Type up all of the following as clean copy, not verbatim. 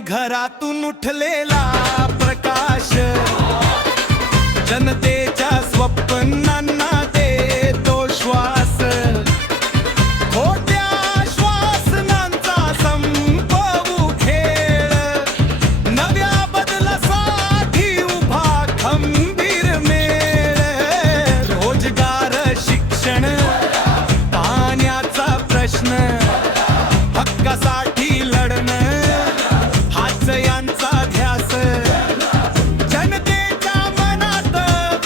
घरातून उठलेला प्रकाश जनतेच्या स्वप्नांना देतो श्वास खोट्या श्वासनांचा संपवू खेळ नव्या बदलासाठी उभा खंबीर मेळ रोजगार शिक्षण पाण्याचा प्रश्न हक्कासाठी लढणं हाच यांचा ध्यास जनतेच्या मनात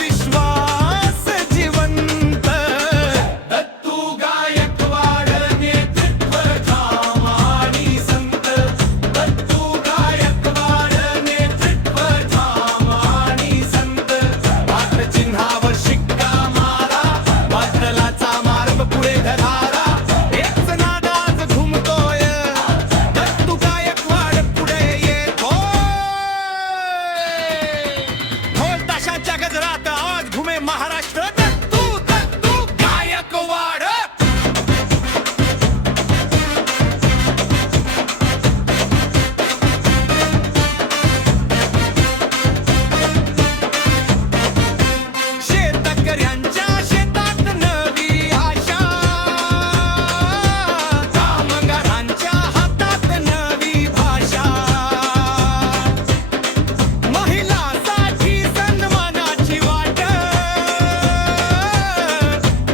विश्वास जिवंत दत्तू गायकवाड नेतृत्व ठाम आणि संत दत्तू गायकवाड नेतृत्व ठाम आणि संत पाठचिन्हावर शिक्का मारा वादळाचा मार्ग पुढे धरारा हेच नादाज घुमतोय दत्तू गायकवाड पुढे येतोय ढोल ताशाच्या गजरात आवाज घुमे महाराष्ट्र दत्तू दत्तू गायकवाड शेतकऱ्यांच्या शेतात नवी आशा कामगारांच्या हातात नवी भाषा महिलांसाठी सन्मानाची वाट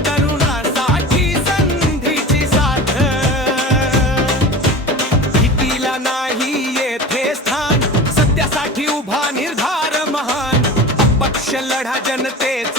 तरुणांसाठी संधीची साथ भीतीला नाही येथे स्थान सत्यासाठी उभा निर्धार महान अपक्ष लढा जनतेचा